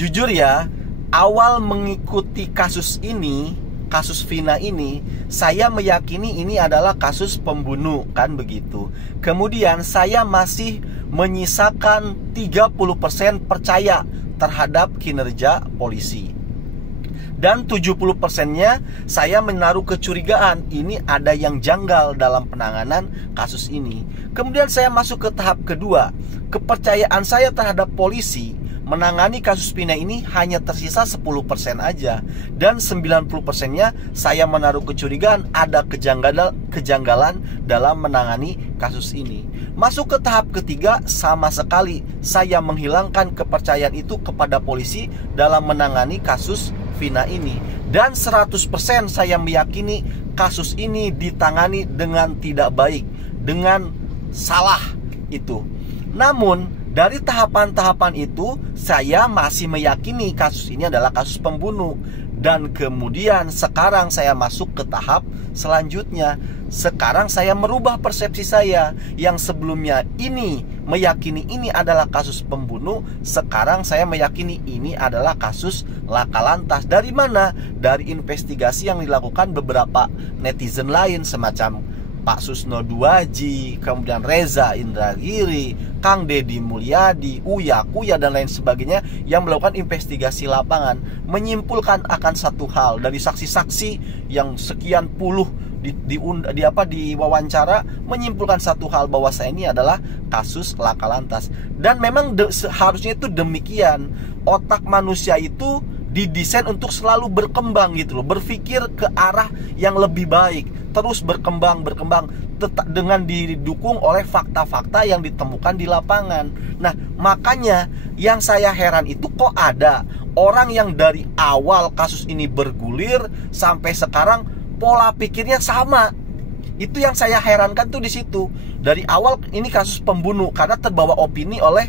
Jujur ya, awal mengikuti kasus ini, kasus Vina ini, saya meyakini ini adalah kasus pembunuh, kan begitu. Kemudian saya masih menyisakan 30% percaya terhadap kinerja polisi. Dan 70%-nya saya menaruh kecurigaan ini ada yang janggal dalam penanganan kasus ini. Kemudian saya masuk ke tahap kedua. Kepercayaan saya terhadap polisi menangani kasus Vina ini hanya tersisa 10% aja. Dan 90%-nya saya menaruh kecurigaan ada kejanggalan dalam menangani kasus ini. Masuk ke tahap ketiga, sama sekali saya menghilangkan kepercayaan itu kepada polisi dalam menangani kasus Vina ini. Dan 100% saya meyakini kasus ini ditangani dengan tidak baik, dengan salah itu. Namun dari tahapan-tahapan itu saya masih meyakini kasus ini adalah kasus pembunuh. Dan kemudian sekarang saya masuk ke tahap selanjutnya. Sekarang saya merubah persepsi saya. Yang sebelumnya ini meyakini ini adalah kasus pembunuh, sekarang saya meyakini ini adalah kasus laka lantas. Dari mana? Dari investigasi yang dilakukan beberapa netizen lain semacam Pak Susno Duaji, kemudian Reza Indragiri, Kang Deddy Mulyadi, Uya Kuya dan lain sebagainya yang melakukan investigasi lapangan, menyimpulkan akan satu hal dari saksi-saksi yang sekian puluh di wawancara, menyimpulkan satu hal bahwa ini adalah kasus laka lantas. Dan memang seharusnya itu demikian. Otak manusia itu didesain untuk selalu berkembang gitu loh, berpikir ke arah yang lebih baik, terus berkembang dengan didukung oleh fakta-fakta yang ditemukan di lapangan. Nah, makanya yang saya heran itu kok ada orang yang dari awal kasus ini bergulir sampai sekarang pola pikirnya sama. Itu yang saya herankan tuh di situ. Dari awal ini kasus pembunuh karena terbawa opini oleh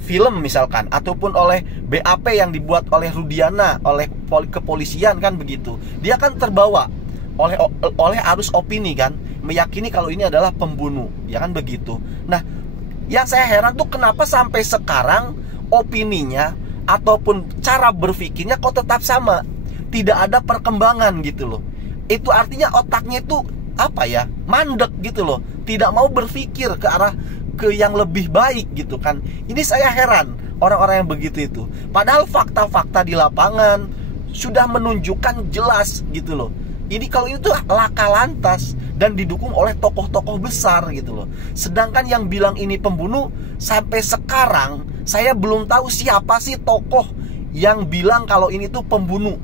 film misalkan, ataupun oleh BAP yang dibuat oleh Rudiana, oleh kepolisian kan begitu. Dia kan terbawa oleh arus opini kan, meyakini kalau ini adalah pembunuh, ya kan begitu. Nah, yang saya heran tuh kenapa sampai sekarang opininya ataupun cara berpikirnya kok tetap sama, tidak ada perkembangan gitu loh. Itu artinya otaknya itu apa ya, mandek gitu loh, tidak mau berpikir ke arah ke yang lebih baik gitu kan. Ini saya heran orang-orang yang begitu itu. Padahal fakta-fakta di lapangan sudah menunjukkan jelas gitu loh. Ini kalau itu laka lantas dan didukung oleh tokoh-tokoh besar gitu loh. Sedangkan yang bilang ini pembunuh sampai sekarang saya belum tahu siapa sih tokoh yang bilang kalau ini tuh pembunuh.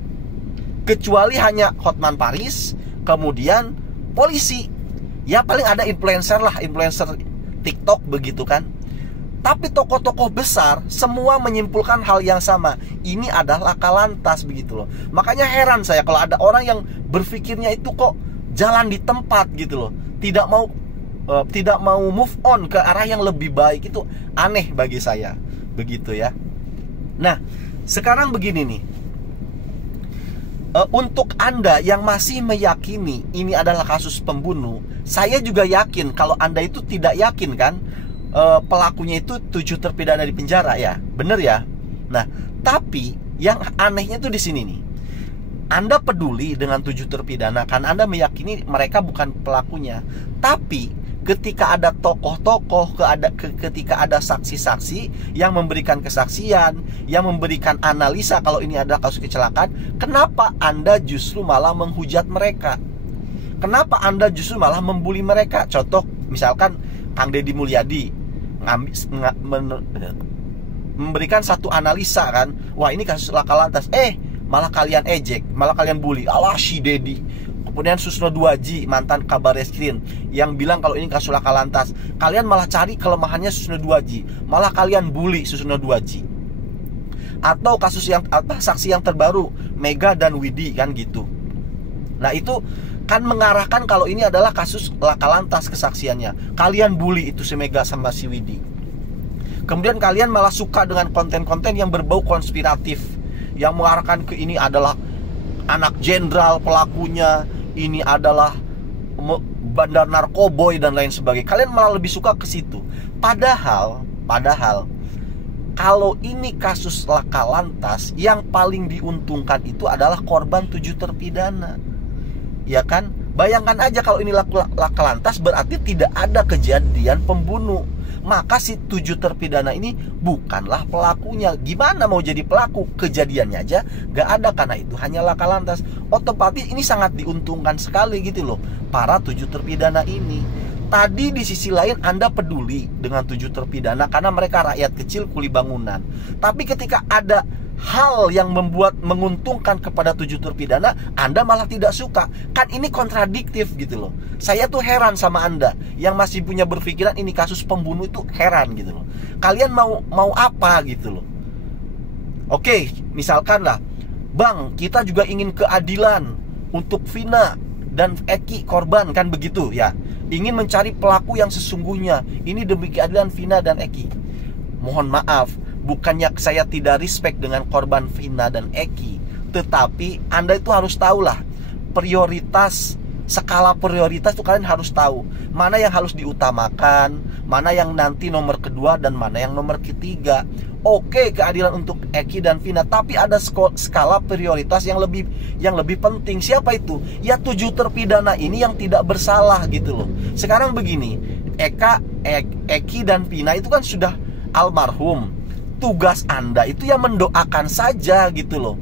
Kecuali hanya Hotman Paris, kemudian polisi. Ya paling ada influencer lah, influencer TikTok begitu kan. Tapi tokoh-tokoh besar semua menyimpulkan hal yang sama. Ini adalah laka lantas begitu loh. Makanya heran saya kalau ada orang yang berpikirnya itu kok jalan di tempat gitu loh. Tidak mau move on ke arah yang lebih baik. Itu aneh bagi saya. Begitu ya. Nah, sekarang begini nih. Untuk Anda yang masih meyakini ini adalah kasus pembunuh, saya juga yakin kalau Anda itu tidak yakin kan pelakunya itu 7 terpidana di penjara ya, bener ya. Nah, tapi yang anehnya tuh di sini nih. Anda peduli dengan 7 terpidana kan, Anda meyakini mereka bukan pelakunya. Tapi ketika ada tokoh-tokoh, ketika ada saksi-saksi yang memberikan kesaksian, yang memberikan analisa kalau ini adalah kasus kecelakaan, kenapa Anda justru malah menghujat mereka? Kenapa Anda justru malah membuli mereka? Contoh, misalkan Kang Deddy Mulyadi memberikan satu analisa kan, wah ini kasus laka lantas, malah kalian ejek, malah kalian bully, alah si Deddy. Kemudian Susno Duaji, mantan Kabar Reskrim, yang bilang kalau ini kasus laka lantas, kalian malah cari kelemahannya Susno Duaji, malah kalian bully Susno Duaji. Atau kasus yang saksi yang terbaru Mega dan Widi kan gitu. Nah itu kan mengarahkan kalau ini adalah kasus laka lantas kesaksiannya. Kalian bully itu si Mega sama si Widi. Kemudian kalian malah suka dengan konten-konten yang berbau konspiratif, yang mengarahkan ke ini adalah anak jenderal pelakunya, ini adalah bandar narkoboy dan lain sebagainya. Kalian malah lebih suka ke situ. Padahal Kalau ini kasus laka lantas, yang paling diuntungkan itu adalah korban 7 terpidana. Ya kan? Bayangkan aja kalau ini laka lantas, berarti tidak ada kejadian pembunuh. Maka si 7 terpidana ini bukanlah pelakunya. Gimana mau jadi pelaku? Kejadiannya aja gak ada, karena itu hanya laka lantas. Otomatis ini sangat diuntungkan sekali gitu loh, para 7 terpidana ini. Tadi di sisi lain Anda peduli dengan 7 terpidana karena mereka rakyat kecil kuli bangunan. Tapi ketika ada hal yang membuat menguntungkan kepada 7 terpidana, Anda malah tidak suka. Kan ini kontradiktif gitu loh. Saya tuh heran sama Anda yang masih punya berpikiran ini kasus pembunuh, itu heran gitu loh. Kalian mau apa gitu loh. Oke, misalkan lah, Bang, kita juga ingin keadilan untuk Vina dan Eki korban, kan begitu ya. Ingin mencari pelaku yang sesungguhnya. Ini demi keadilan Vina dan Eki. Mohon maaf, bukannya saya tidak respect dengan korban Vina dan Eki, tetapi Anda itu harus tahulah prioritas, skala prioritas itu kalian harus tahu. Mana yang harus diutamakan, mana yang nanti nomor kedua, dan mana yang nomor ketiga. Oke, keadilan untuk Eki dan Vina, tapi ada skala prioritas yang lebih penting. Siapa itu? Ya 7 terpidana ini yang tidak bersalah gitu loh. Sekarang begini, Eki dan Vina itu kan sudah almarhum. Tugas Anda itu ya mendoakan saja gitu loh.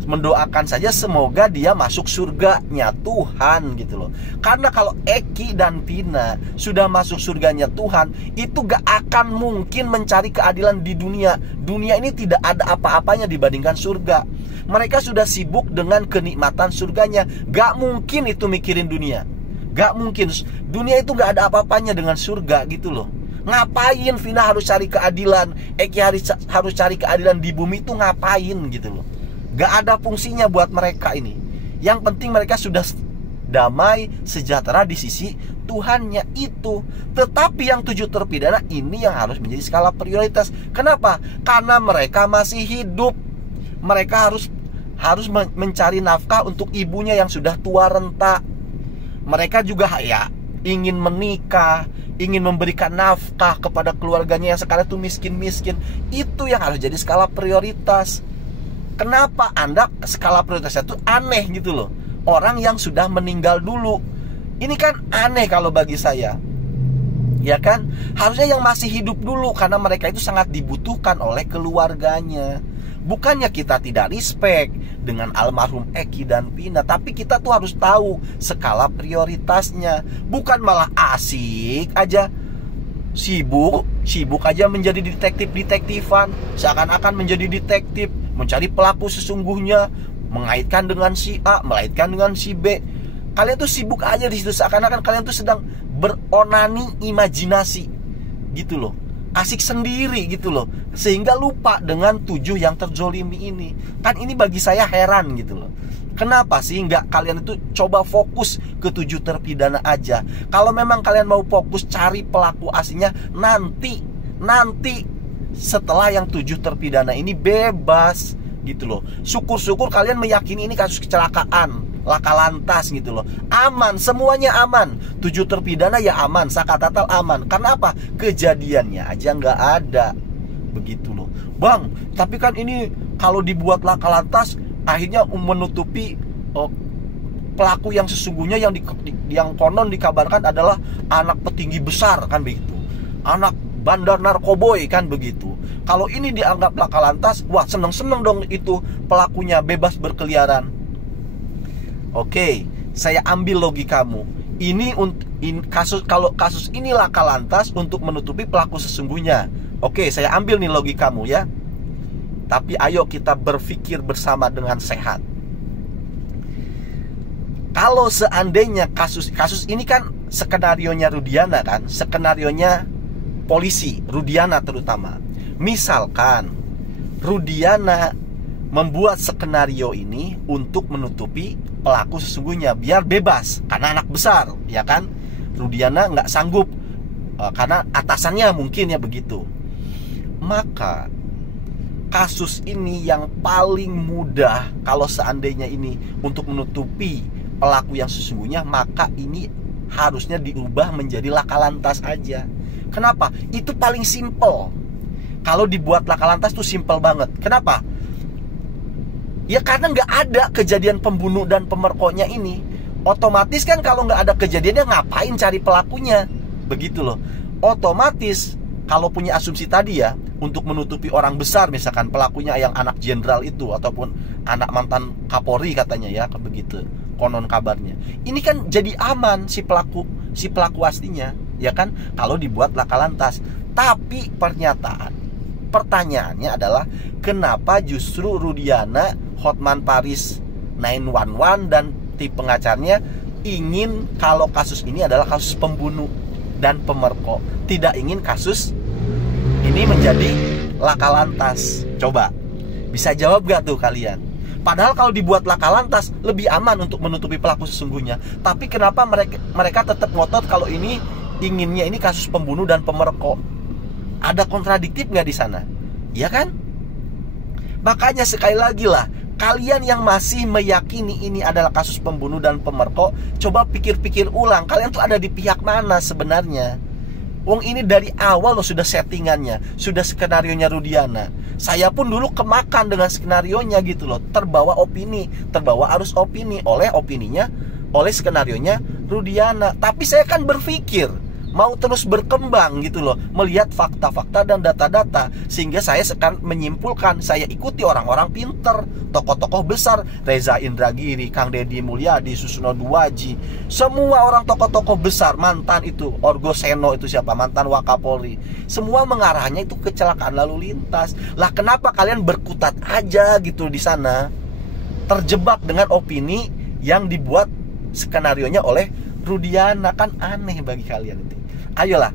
Mendoakan saja semoga dia masuk surganya Tuhan gitu loh. Karena kalau Eki dan Vina sudah masuk surganya Tuhan, itu gak akan mungkin mencari keadilan di dunia. Dunia ini tidak ada apa-apanya dibandingkan surga. Mereka sudah sibuk dengan kenikmatan surganya. Gak mungkin itu mikirin dunia. Gak mungkin. Dunia itu gak ada apa-apanya dengan surga gitu loh. Ngapain Vina harus cari keadilan, Eki harus cari keadilan di bumi, itu ngapain gitu loh. Gak ada fungsinya buat mereka ini. Yang penting mereka sudah damai, sejahtera di sisi Tuhannya itu. Tetapi yang 7 terpidana ini yang harus menjadi skala prioritas. Kenapa? Karena mereka masih hidup. Mereka harus mencari nafkah untuk ibunya yang sudah tua renta. Mereka juga ya ingin menikah, ingin memberikan nafkah kepada keluarganya yang sekarang itu miskin-miskin. Itu yang harus jadi skala prioritas. Kenapa Anda skala prioritasnya itu aneh gitu loh? Orang yang sudah meninggal dulu. Ini kan aneh kalau bagi saya. Ya kan? Harusnya yang masih hidup dulu, karena mereka itu sangat dibutuhkan oleh keluarganya. Bukannya kita tidak respect dengan almarhum Eki dan Vina, tapi kita tuh harus tahu skala prioritasnya. Bukan malah asik aja, sibuk aja menjadi detektifan, seakan-akan menjadi detektif, mencari pelaku sesungguhnya, mengaitkan dengan si A, melaitkan dengan si B. Kalian tuh sibuk aja di situ, seakan-akan kalian tuh sedang beronani imajinasi gitu loh. Asik sendiri gitu loh, sehingga lupa dengan 7 yang terzolimi ini. Kan ini bagi saya heran gitu loh. Kenapa sih nggak kalian itu coba fokus ke 7 terpidana aja? Kalau memang kalian mau fokus cari pelaku aslinya, nanti setelah yang 7 terpidana ini bebas gitu loh. Syukur-syukur kalian meyakini ini kasus kecelakaan laka lantas gitu loh. Aman, semuanya aman. 7 terpidana ya aman, sakatatal aman. Karena apa? Kejadiannya aja nggak ada. Begitu loh. Bang, tapi kan ini kalau dibuat laka lantas akhirnya menutupi pelaku yang sesungguhnya, yang konon dikabarkan adalah anak petinggi besar, kan begitu. Anak bandar narkoboy, kan begitu. Kalau ini dianggap laka lantas, wah seneng-seneng dong itu pelakunya bebas berkeliaran. Oke, saya ambil logikamu. Kalau kasus ini laka lantas untuk menutupi pelaku sesungguhnya. Oke, saya ambil nih logikamu ya. Tapi ayo kita berpikir bersama dengan sehat. Kalau seandainya kasus ini kan skenarionya Rudiana kan, skenarionya polisi, Rudiana terutama. Misalkan Rudiana membuat skenario ini untuk menutupi pelaku sesungguhnya biar bebas, karena anak besar, ya kan? Rudiana nggak sanggup karena atasannya mungkin ya begitu. Maka kasus ini yang paling mudah kalau seandainya ini untuk menutupi pelaku yang sesungguhnya, maka ini harusnya diubah menjadi laka lantas aja. Kenapa? Itu paling simple. Kalau dibuat laka lantas tuh simple banget. Kenapa? Ya karena nggak ada kejadian pembunuh dan pemerkonya ini. Otomatis kan kalau nggak ada kejadiannya, ngapain cari pelakunya? Begitu loh. Otomatis kalau punya asumsi tadi ya, untuk menutupi orang besar, misalkan pelakunya yang anak jenderal itu, ataupun anak mantan Kapolri katanya ya, begitu konon kabarnya. Ini kan jadi aman si pelaku aslinya, ya kan? Kalau dibuat laka lantas. Tapi pertanyaannya adalah, kenapa justru Rudiana, Hotman Paris 911 dan tim pengacaranya ingin kalau kasus ini adalah kasus pembunuh dan pemerkosa, tidak ingin kasus ini menjadi laka lantas? Coba bisa jawab gak tuh kalian? Padahal kalau dibuat laka lantas lebih aman untuk menutupi pelaku sesungguhnya. Tapi kenapa mereka tetap ngotot kalau ini inginnya ini kasus pembunuh dan pemerkosa? Ada kontradiktif nggak di sana? Ya kan? Makanya sekali lagi lah, kalian yang masih meyakini ini adalah kasus pembunuh dan pemerkosa, coba pikir-pikir ulang, kalian tuh ada di pihak mana sebenarnya? Wong ini dari awal loh sudah settingannya, sudah skenarionya Rudiana. Saya pun dulu kemakan dengan skenarionya gitu loh, terbawa arus opini oleh skenarionya Rudiana. Tapi saya kan berpikir mau terus berkembang gitu loh, melihat fakta-fakta dan data-data, sehingga saya sekarang menyimpulkan, saya ikuti orang-orang pinter, tokoh-tokoh besar, Reza Indragiri, Kang Deddy Mulyadi, Susno Duwaji, semua orang tokoh-tokoh besar, mantan itu Orgo Seno itu siapa, mantan Wakapolri, semua mengarahnya itu kecelakaan lalu lintas. Lah kenapa kalian berkutat aja gitu di sana, terjebak dengan opini yang dibuat skenarionya oleh Rudiana? Kan aneh bagi kalian itu. Ayolah,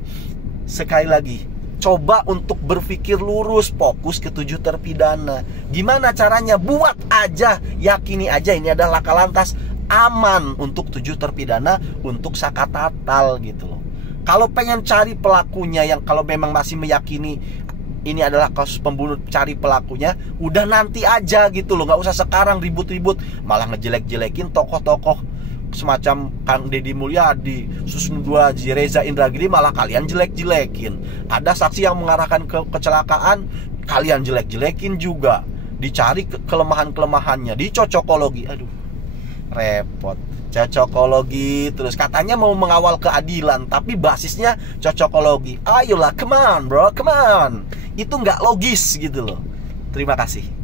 sekali lagi, coba untuk berpikir lurus, fokus ke 7 terpidana. Gimana caranya? Buat aja, yakini aja ini adalah laka lantas, aman untuk 7 terpidana, untuk Saka Tatal gitu loh. Kalau pengen cari pelakunya, yang kalau memang masih meyakini ini adalah kasus pembunuh, cari pelakunya, udah nanti aja gitu loh, nggak usah sekarang ribut-ribut, malah ngejelek-jelekin tokoh-tokoh semacam Kang Deddy Mulyadi, Susno Duwaji, Reza Indragiri, malah kalian jelek-jelekin. Ada saksi yang mengarahkan ke kecelakaan, kalian jelek-jelekin juga. Dicari kelemahan-kelemahannya, dicocokologi. Aduh, repot. Cocokologi terus, katanya mau mengawal keadilan, tapi basisnya cocokologi. Ayolah, come on bro, come on. Itu nggak logis gitu loh. Terima kasih.